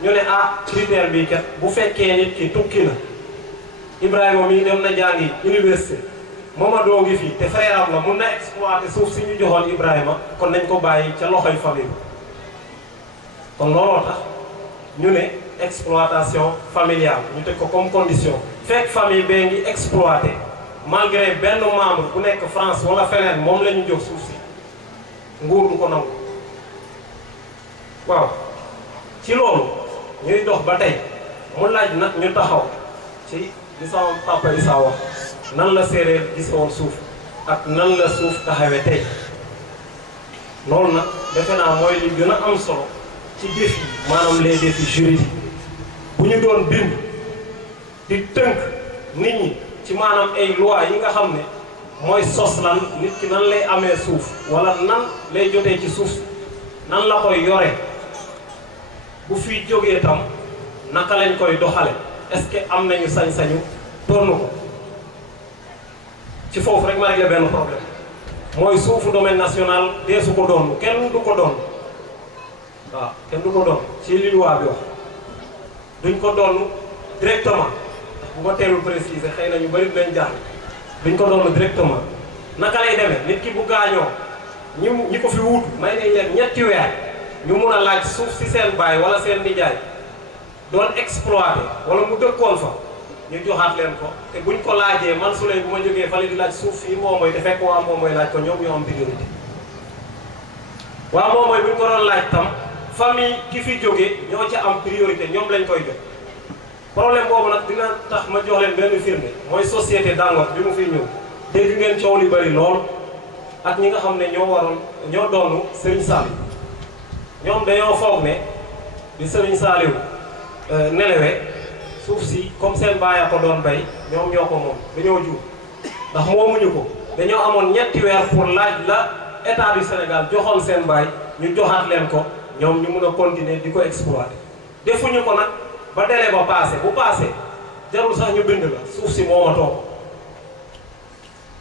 ñu ne ah critère bi kat bu fekkee nit ki tukki na Ibrahima mii dem na jàngi université Mamadou ngi fii te frère am la mun na exploiter suuf si ñu joxoon Ibrahima kon nañ ko bàyyi ca loxoy famille kon looloo tax ñu ne exploitation familiale ñu teg ko comme condition fekk famille bee ngi exploité malgré benn membre bu nekk France wala feneen moom la ñu jox suuf si nguur du ko nangu waaw ci loolu ñuy dox ba tey mu laaj nag ñu taxaw ci li sama papa Issa wax nan la séeréer gisoon suuf ak nan la suuf taxawee tey loolu nag defe naa mooy li gën a am solo ci défi maanaam les défis juridiques bu ñu doon bind di tënk nit ñi ci maanaam ay loi yi nga xam ne mooy sos lan nit ki nan lay amee suuf wala nan lay jotee ci suuf nan la koy yore bu fi jógee tam naka lañ koy doxale est-ce que am nañu sañ-sañu donn ko ci foofu rek ma réglé benn problème mooy suufu domaine national deesu ko doon kenn du ko doon waaw kenn du ko doon ci li loi bi wax duñ ko doon directement bu ko teelul préciser xëy na ñu bëri dinañ jaar duñ ko doon directement naka lay demee nit ki bu gaañoo ñi ko fi wuutu may nañ leen ñetti weer ñu mun a laaj suuf si seen baay wala seen nijaay doon exploité wala mu dëkkoon fa ñu joxaat leen ko te buñ ko laajee man su leen bu ma jógee fale di laaj suuf fii moom mooy te fekk waa moom mooy laaj ko ñoom ñoo am priorité waa moom mooy buñ ko doon laaj tam famille ki fi jógee ñoo ca am priorité ñoom lañ koy jox problème boobu nag dina tax ma jox leen benn firnde mooy société Dangote bi mu fiy ñëw dégg ngeen coow li bari lool ak ñi nga xam ne ñoo doonu Serigne Saliou ñoom dañoo foog ne di Serigne Saliou nelewee suuf si comme seen baay ko doon bay ñoom ñoo ko moom dañoo juum ndax moomuñu ko dañoo amoon ñetti weer pour laaj la état du Sénégal joxoon seen baay ñu joxaat leen ko ñoom ñu mun a continuer di ko exploiter defuñu ko nag ba délai ba passé bu passé jarul sax ñu bind la suuf si moomatoo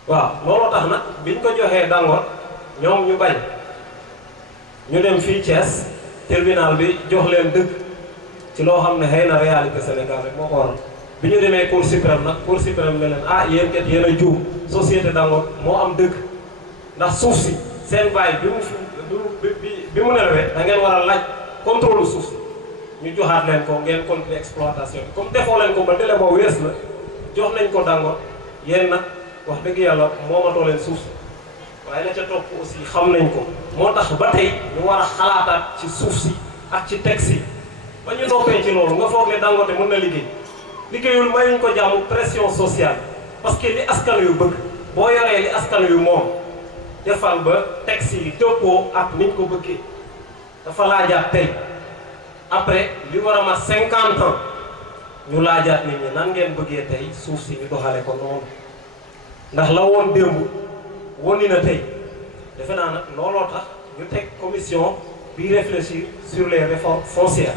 waaw looloo tax nag biñ ko joxee Dangote ñoom ñu bañ ñu dem fii Thiès tribunal bi jox leen dëgg ci loo xam ne xëy na réalité Sénégal rek moo ko waral bi ñu demee cour suprême nag cour suprême ne leen ah yéen kat yéen a juum société Dangote moo am dëgg ndax suuf si seen baay bi mu nelawee da ngeen war a laaj contrôle suuf si ñu joxaat leen ko ngeen continuer exploitation bi comme defoo leen ko ba délai boo wees la jox nañ ko Dangote yéen nag wax dëgg yàlla moomatoo leen suuf si waaye la ca topp aussi xam nañ ko moo tax ba tey ñu war a xalaataat ci suuf si ak ci texte yi ba ñu noppee ci loolu nga foog ne Dangote mën na liggéeyul mayuñ ko jàmm pression sociale parce que li askan yu bëgg boo yoree li askan yu moom defal ba texte yi dëppoo ak niñ ko bëggee dafa laajaat tey après li war a mat 50 ans ñu laajaat nit ñi nan ngeen bëggee tey suuf si ñu doxale ko noonu ndax la woon démb woni na tey defe naa nag looloo tax ñu teg commission bi réfléchir sur les réformes foncières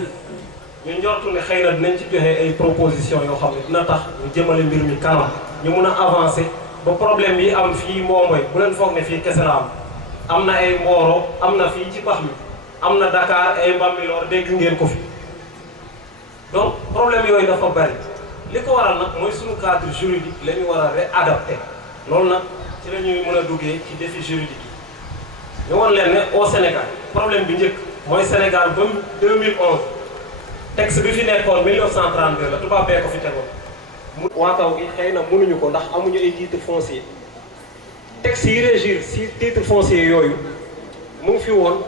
ñu njortu ne xëy na dinañ ci joxe ay propositions yoo xam ne dina tax ñu jëmale mbir mi kanam ñu mun a avancer ba problème yi am fii Mbomboy bu leen foog ne fii kese la am na ay Mboro am na fii ci pax mi am na Dakar ay Bambilor dégg ngeen ko fi donc problème yooyu dafa bari li ko waral nag mooy suñu cadre juridique la ñu war a réadapter loolu nag ci la ñuy mën a duggee ci défi juridique yi ñu won leen ne au Sénégal problème bi njëkk mooy Sénégal ba 2011 texte bi fi nekkoon 1932 la tubaab bee ko fi tegoon. waa kaw gi xëy na mënuñu ko ndax amuñu ay titre foncier texte yi régir si titre foncier yooyu mu ngi fi woon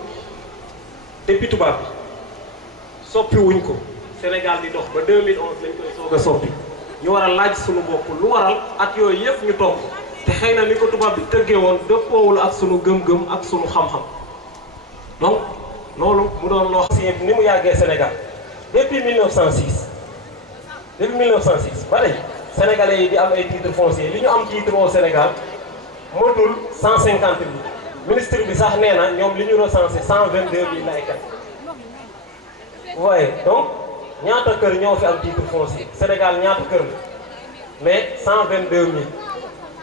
depuis tubaab bi soppi wuñ ko Sénégal di dox ba 2011 lañ koy soog a soppi ñu war a laaj suñu bopp lu waral at yooyu yëpp ñu toog te xëy na ni ko tubaab bi tëggee woon dëppoowul ak sunu gëm-gëm ak sunu xam-xam donc loolu mu doon loo xam ni mu yàggee Sénégal depuis 1906 ba léegi sénégalais yi di am ay titre foncier li ñu am titre au Sénégal motul 150 000 ministre bi sax nee na ñoom li ñu recensé 122 000 lay kat vous voyez donc ñaata kër ñoo fi am titre foncier Sénégal ñaata kër la mais 122 000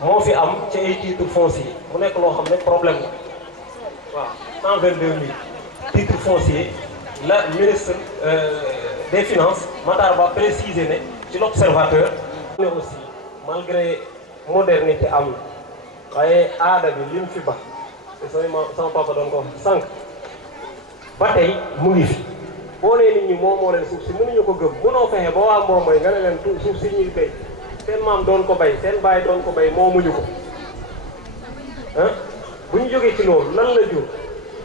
moo fi am ci ay titre foncier mu nekk loo xam ne problème la waaw 122 000 titre foncier la ministre des finances Matar Ba précisé ne ci l'observateur ne aussi malgré modernité am na waaye aada bi lim fi ba te sama papa doon ko wax sànq ba tey mu ngi fi boo nee nit ñi moo leen suuf si mënuñu ko gëm mënoo fexe ba waa moom mooy nga ne leen suuf si ñuy béy seen maam doon ko bay seen baay doon ko bay moomuñu ko ah bu ñu jógee ci loolu lan la jur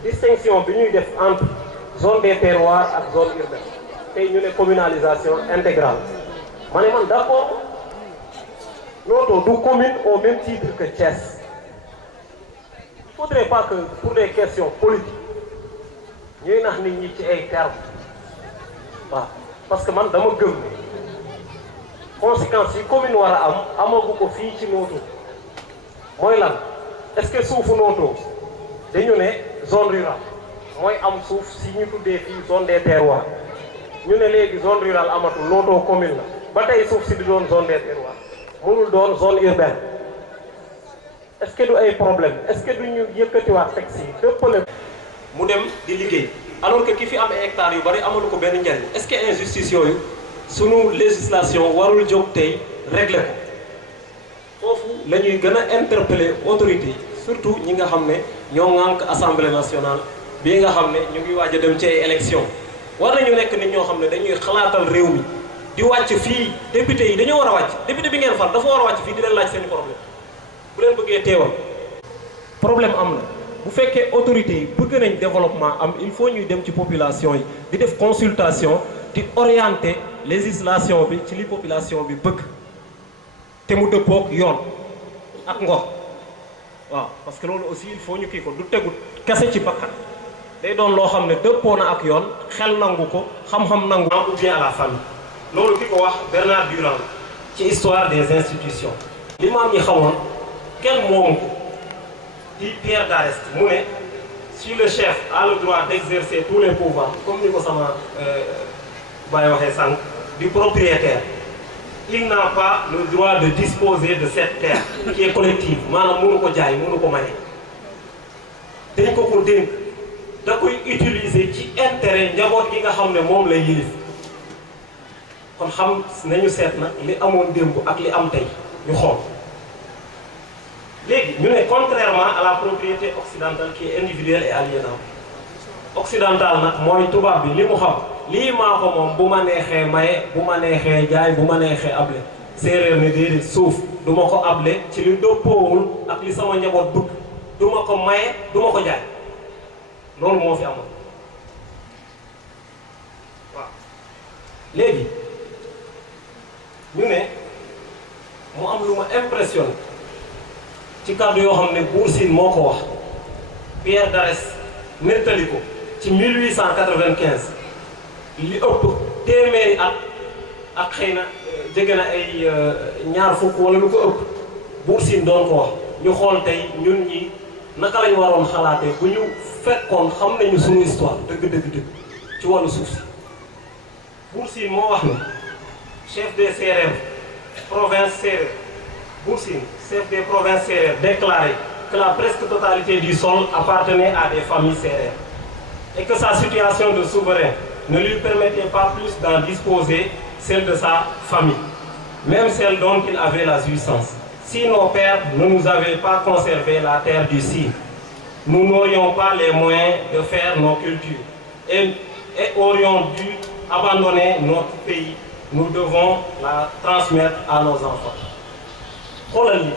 distinction bi ñuy def entre zone des terroirs ak zone urbaine tey ñu ne communalisation intégrale ma ne man d'accord Noto du commune au même titre que Thiès. Il ne faudrait pas que pour des questions politiques ñuy nax nit ñi ci ay termes waaw parce que man dama gëm conséquences yi commune war a am amagu ko fii ci Noto mooy lan est-ce que suufu Noto dañu ne zone rurale mooy am suuf si ñu tuddee fii zone des terroirs ñu ne léegi zone rurale amatul Noto commune la ba tey suuf si di doon zone des terroirs mënul doon zone urbaine est-ce que du ay problème est-ce que du ñu yëkkatiwaat texte yi dëppale mu dem di liggéey alors que ki fi am hectares yu bari amalu ko benn njariñ est-ce que injustice yooyu sunu législation warul jóg tey régler ko foofu la ñuy gën a interpeller autorité surtout ñi nga xam ne ñoo ŋànk assemblée nationale bii nga xam ne ñu ngi waaj a dem ci ay élections war nañu nekk nit ñoo xam ne dañuy xalaatal réew mi di wàcc fii député yi dañoo war a wàcc député bi ngeen far dafa war a wàcc fii di leen laaj seen problème bu leen bëggee teewal problème am na bu fekkee autorités yi bëgg nañ développement am il faut ñuy dem ci population yi di def consultation di orienter législation bi ci li population bi bëgg te mu dëppook yoon ak ngor waaw parce que loolu aussi il faut ñu kii ko du tegu kese ci bakkan day doon loo xam ne dëppoo na ak yoon xel nangu ko xam-xam nangu ou bien à la famille loolu ki ko wax Bernard Durand ci histoire des institutions li maam ñi xamoon kenn moomu ko di Pierre d'Areste mu ne si le chef a le droit d'exercer tous les pouvoirs comme ni ko sama baay waxee sànq du propriétaire il n'a pas le droit de disposer de cette terre qui est collective maanaam mënu ko jaay mënu ko maye dañ ko ko dénk da koy utiliser ci intérêt njaboot gi nga xam ne moom lay yilif kon xam nañu seet nag li amoon démb ak li am tey ñu xool léegi ñu ne contrairement à la propriété occidentale qui est individuelle et aliénable occidentale nag mooy tubaab bi li mu xam lii maa ko moom bu ma neexee maye bu ma neexee jaay bu ma neexee able séeréer ne déedéet suuf du ma ko able ci li doppoowul ak li sama njaboot bëgg du ma ko maye du ma ko jaay loolu moo fi amoon waaw léegi ñu ne mu am lu ma impressionné ci kàddu yoo xam ne Buur Sine moo ko wax Pierre d'Areste nettali ko ci 1895 li ëpp téeméeri at ak xëy na jege na ay ñaar fukk wala lu ko ëpp Buur Sine doon ko wax ñu xool tey ñun ñi naka lañ waroon xalaatee bu ñu fekkoon xam nañu suñu histoire dëgg ci wàllu suuf si Buur Sine moo wax ne chef des Sérères province Sérère Buur Sine chef des provinces sérères déclaré que la presque totalité du sol appartenait à des familles sérères et que sa situation de souverain ne lui permettait pas plus d'en disposer celle de sa famille, même celle dont il avait la jouissance. Si nos pères ne nous avaient pas conservé la terre du Sine, nous n'aurions pas les moyens de faire nos cultures et aurions dû abandonner notre pays. Nous devons la transmettre à nos enfants. xoolal li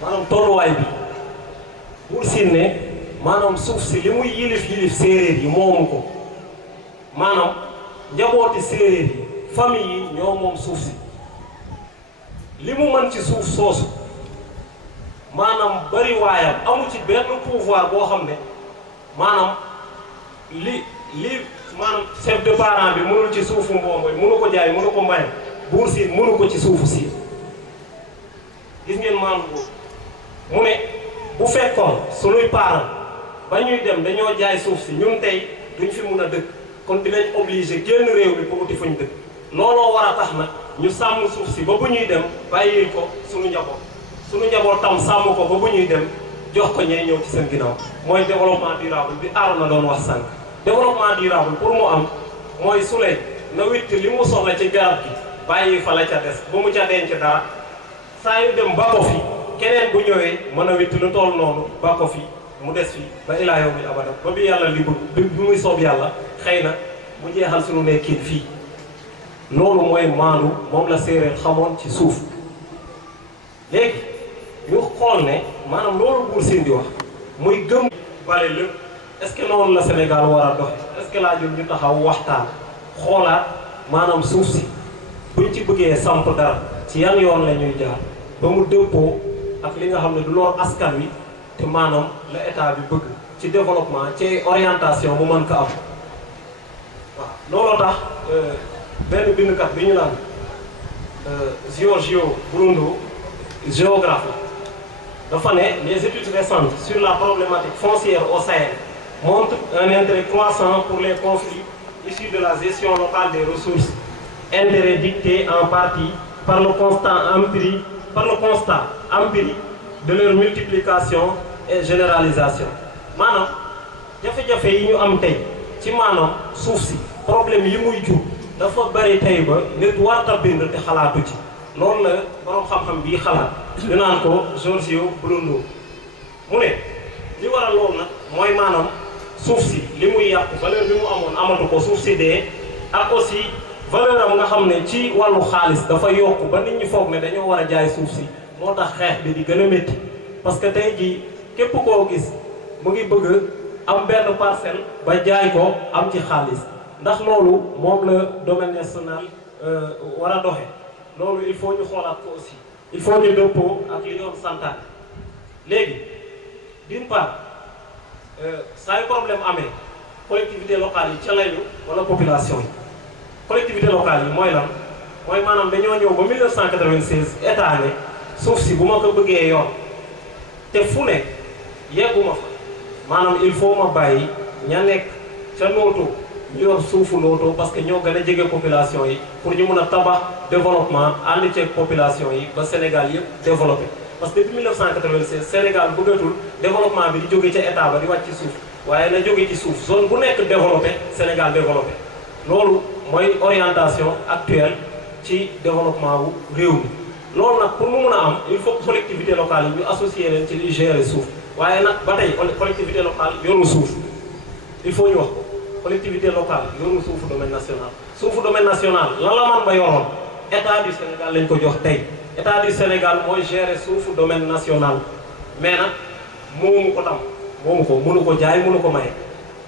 maanaam tolluwaay bi Buur Sine ne maanaam suuf si li muy yilif séeréer yi moomu ko maanaam njabooti séeréer yi famille yi ñoo moom suuf si li mu mën ci suuf soosu maanaam bari waayam amu ci benn pouvoir boo xam ne maanaam li maanaam chef de parent bi mënul ci suufu Mbomboy mënu ko jaay mënu ko maye Buur Sine mënu ko ci suufu Sine gis ngeen maanaam mu ne bu fekkoon sunuy parents ba ñuy dem dañoo jaay suuf si ñun tey duñ fi mun a dëkk kon dinañ obligé génn réew mi pour uti fuñ dëkk looloo war a tax nag ñu sàmm suuf si ba bu ñuy dem bàyyil ko sunu njaboot tam sàmm ko ba bu ñuy dem jox ko ñee ñëw ci seen ginnaaw mooy développement durable bi Arona doon wax sànq développement durable pour mu am mooy Souley na witt li mu soxla ci garab gi bàyyi fa la ca des ba mu ca denc dara saa yu dem ba ko fi keneen bu ñëwee mën a witt lu toll noonu ba ko fi mu des fi ba ilaa yawmil abada ba bi yàlla li bëgg bi muy soob yàlla xëy na mu jeexal suñu nekkin fii loolu mooy maandu moom la séeréer xamoon ci suuf léegi ñu xool ne maanaam loolu Buur Sine di wax muy gëm bale lépp est-ce que noonu la Sénégal war a doxe est-ce que laajul ñu taxaw waxtaan xoolaat maanaam suuf si buñ ci bëggee samp dara ci yan yoon la ñuy jaar ba mu dëppoo ak li nga xam ne du lor askan wi te maanaam la état bi bëgg ci développement ci orientation mu mën ko am waaw looloo tax benn bindkat bi ñu naan Giorgio Bruno géographe la dafa ne les études récentes sur la problématique foncière au Sahel montrent un intérêt croissant pour les conflits issus de la gestion locale des ressources, intérêt dicté en partie par le constat empirique de leur multiplication et généralisation. maanaam jafe-jafe yi ñu am tey ci maanaam suuf si problème yi muy jur dafa bari tey ba nit warta bind te xalaatu ci loolu la borom xam-xam bii xalaat ñu naan ko Giorgio Bruno mu ne li waral loolu nag mooy maanaam suuf si li muy yàqu valeur bi mu amoon amatu ko suuf si dee ak aussi valeur am nga xam ne ci wàllu xaalis dafa yokku ba nit ñi foog ne dañoo war a jaay suuf si moo tax xeex bi di gën a métti parce que tey jii képp koo gis mu ngi bëgg am benn parcelle ba jaay ko am ci xaalis ndax loolu moom la domaine national war a doxe loolu il faut ñu xoolaat ko aussi il faut ñu dëppoo ak li yoon santaane léegi d'une part saa yu problème amee collectivité locale yi ca lañu wala population yi collectivité locale yi mooy lan mooy maanaam dañoo ñëw ba 1996 état ne suuf si bu ma ko bëggee yor te fu ne yegguma fa maanaam il faut ma bàyyi ña nekk ca nooto ñu yor suufu nooto parce que ñoo gën a jege population yi pour ñu mun a tabax développement ànd ceeg population yi ba Sénégal yëpp développé parce que depuis 1996 Sénégal bëggatul développement bi di jóge ca état ba di wàcc ci suuf waaye na jóge ci suuf zone bu nekk développé Sénégal développé loolu mooy orientation actuelle ci développement wu réew mi loolu nag pour mu mun a am il faut que collectivité locale yi ñu associé leen ci li gérer suuf waaye nag ba tey collectivité locale yorul suuf il faut ñu wax ko collectivité locale yorul suufu domaine national suufu domaine national lan la man ba yoroon état du Sénégal lañ ko jox tey état du Sénégal mooy gérer suufu domaine national mais nag moomu ko tam moomu ko mënu ko jaay mënu ko maye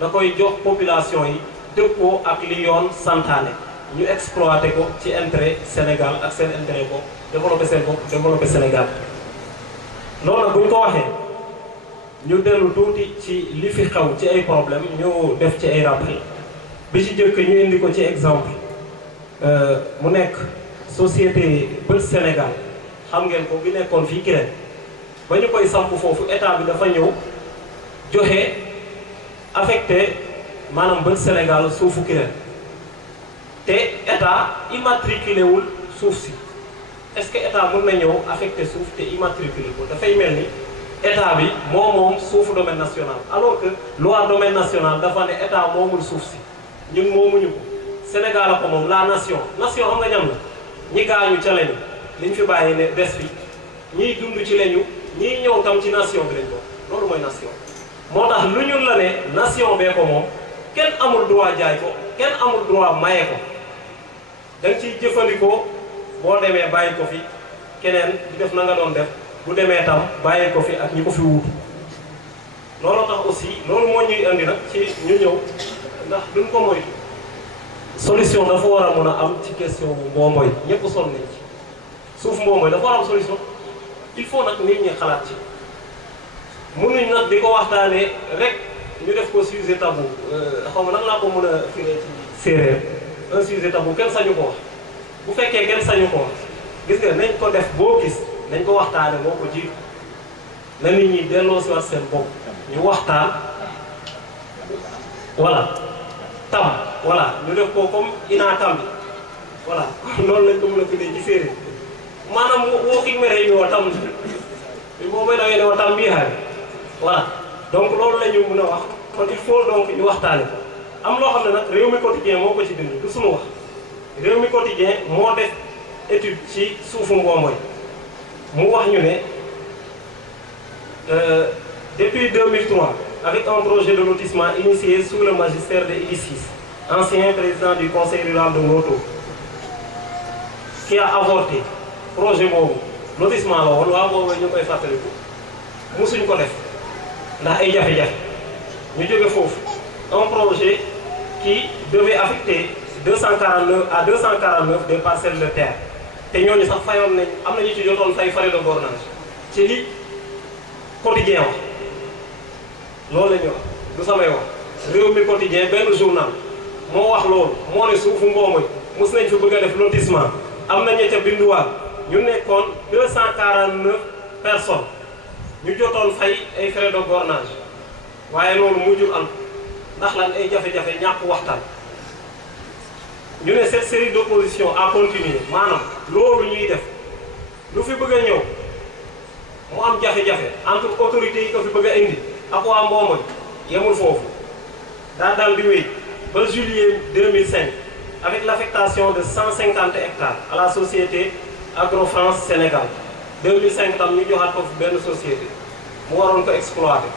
da koy jox population yi dëppoo ak li yoon santaane ñu exploité ko ci intérêt Sénégal ak seen intérêt bopp développé seen bopp développé Sénégal loolu nag bu ñu ko waxee ñu dellu tuuti ci li fi xew ci ay problème ñu def ci ay rappel bi ci jëkk ñu indi ko ci exemple mu nekk société Bët Sénégal xam ngeen ko bi nekkoon fii Kirène ba ñu koy samp foofu état bi dafa ñëw joxe affecté maanaam Bët Sénégal suufu Kirène te état immatriculé wul suuf si est-ce que état mën na ñëw affecté suuf te immatriculé ko dafay mel ni état bi moom suufu domaine national alors que loi domaine national dafa ne état moomul suuf si ñun moomuñu ko Sénégal la ko moom la nation xam nga ñam la ñi gaañu ca lañu liñ fi bàyyi ne des fi ñiy dund ci lañu ñiy ñëw tam ci nation bi lañ ko loolu mooy nation moo tax lu ñun la ne nation bee ko moom kenn amul droit jaay ko kenn amul droit maye ko da nga ciy jëfandikoo boo demee bàyyi ko fi keneen di def na nga doon def bu demee tam bàyyi ko fi ak ñi ko fi wuutu looloo tax aussi loolu moo ñuy indi nag ci ñu ñëw ndax duñ ko moytu solution dafa war a mën a am ci question bu mboomoy ñëpp sonn nañ ci suuf mboomoy dafa war a am solution il faut nag nit ñi xalaat ci mënuñ nag di ko waxtaanee rek ñu def ko sujet tabou xaw ma nan laa ko mën a firee ci séeréer un sujet tabou kenn sañu ko wax bu fekkee kenn sañu ko wax gis nga nañ ko def boo gis nañ ko waxtaane moo ko jiitu na nit ñi delloo si waat seen bopp ñu waxtaan voilà tam voilà ñu def ko comme ina tam bi voilà noonu lañ ko mën a tuddee ci séeréer maanaam woo ki mere ñoo tam bi boo may dawee ne wa tam bii xaar voilà donc loolu la ñu mën a wax kon il faut donc ñu waxtaane ko am loo xam ne nag réew mi quotidien moo ko ci bind du suma wax réew mi quotidien moo def étude ci suufu Mbomboy mu wax ñu ne depuis 2003 avec un projet de lotissement initié sous le magistère de Idi Ciss, ancien président du conseil rural de Noto, qui a avorté projet boobu lotissement la woon waa boobu ñu koy fàttaliku musuñ ko def ndax ay jafe-jafe ñu jóge foofu un projet qui devait affecter 249 des parcelles de terre te ñooñu sax fayoon nañ am na ñu ci jotoon fay frais de bornage ci li quotidien wax loolu la ñu wax du samay wax réew mi quotidien benn journal moo wax loolu moo ne suufu Mbomboy mus nañ fi bëgg a def lotissement am na ña ca binduwaat ñu nekkoon 249 personnes ñu jotoon fay ay frais de bornage waaye loolu mujjul am ndax lan ay jafe-jafe ñàkk waxtaan ñu ne cette série d'opposition a continué maanaam loolu ñuy def lu fi bëgg a ñëw mu am jafe-jafe entre autorités yi ko fi bëgg a indi ak waa Mbomboy yemul foofu daa dal di wéy ba juillet 2005 avec l'affectation de 150 hectares à la société Agro-France Sénégal 2005 tam ñu joxaat ko fi benn société mu waroon ko exploiter